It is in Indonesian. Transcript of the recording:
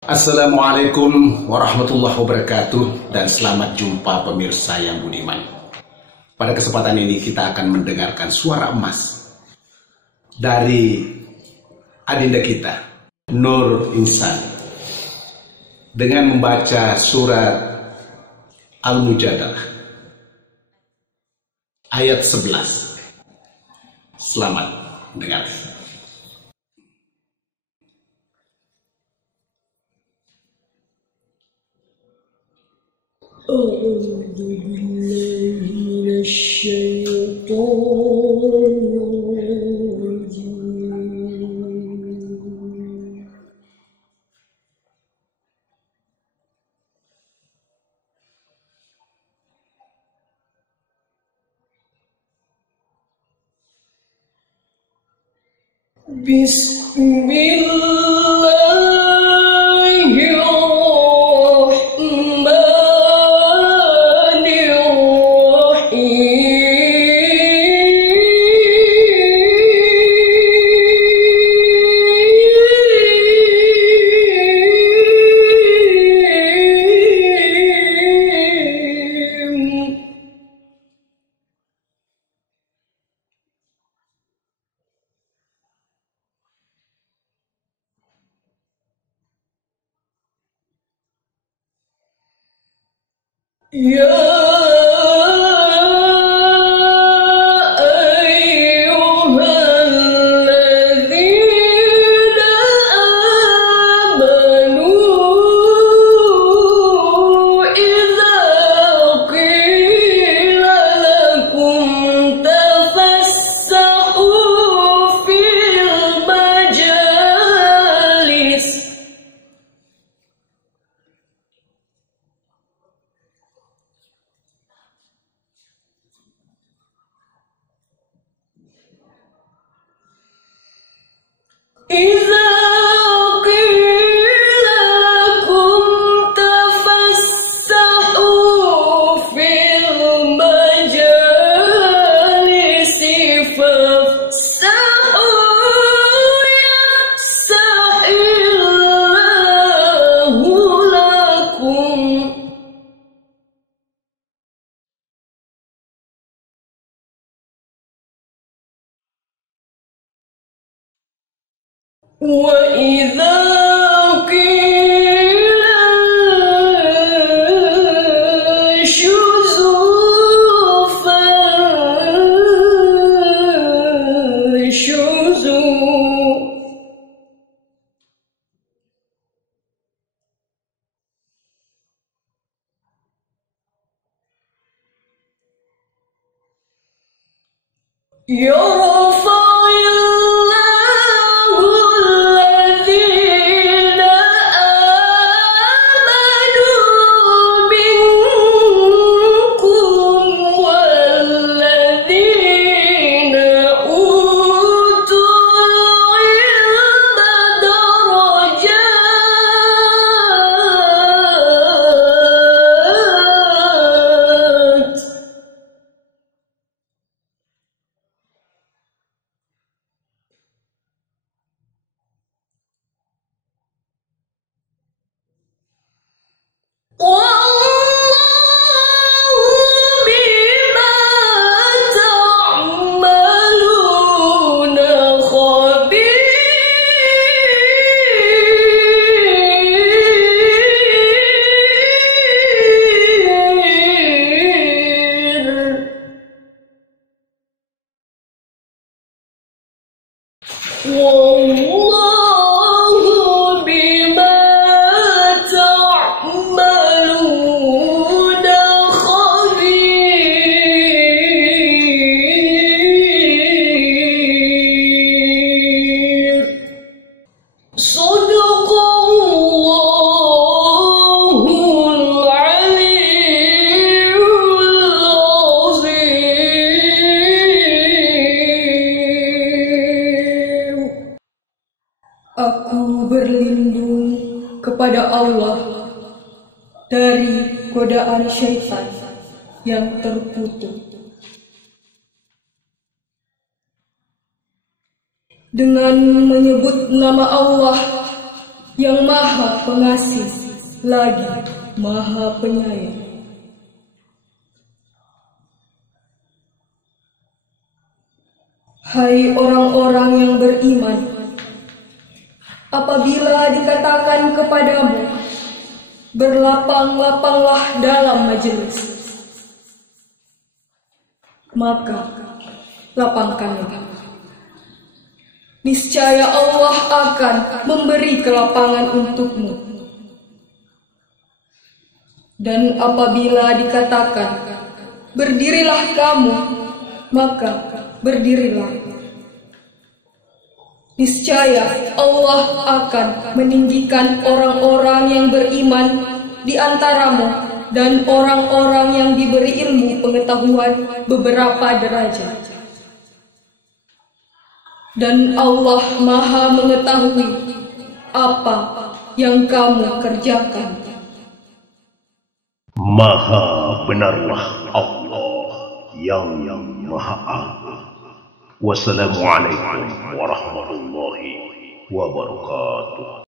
Assalamualaikum warahmatullahi wabarakatuh dan selamat jumpa pemirsa yang budiman. Pada kesempatan ini kita akan mendengarkan suara emas dari adinda kita Nur Insan dengan membaca surat Al-Mujadalah ayat 11. Selamat mendengarkan. أعوذ بالله من الشيطان الرجيم بسم يا أيها الذين آمنوا إذا قيل لكم تفسحوا في المجالس إذا قيل لكم تفسحوا في المجالس فافسحوا يفسح الله لكم وإذا قيل انشزوا فانشزوا يرفع الله الذين آمنوا منكم والذين أوتوا العلم درجات والله بما تعملون خبير والله بما تعملون خبير صدق الله العلي العظيم. Aku berlindung kepada Allah dari godaan syaitan yang terkutuk. Dengan menyebut nama Allah yang Maha Pengasih lagi Maha Penyayang. Hai orang-orang yang beriman, apabila dikatakan kepadamu, berlapang-lapanglah dalam majelis, maka lapangkanlah. Niscaya Allah akan memberi kelapangan untukmu. Dan apabila dikatakan, berdirilah kamu, maka berdirilah. Niscaya Allah akan meninggikan orang-orang yang beriman di antaramu dan orang-orang yang diberi ilmu pengetahuan beberapa derajat. Dan Allah Maha mengetahui apa yang kamu kerjakan. Maha benarlah Allah yang Maha. Wassalamualaikum warahmatullahi wabarakatuh.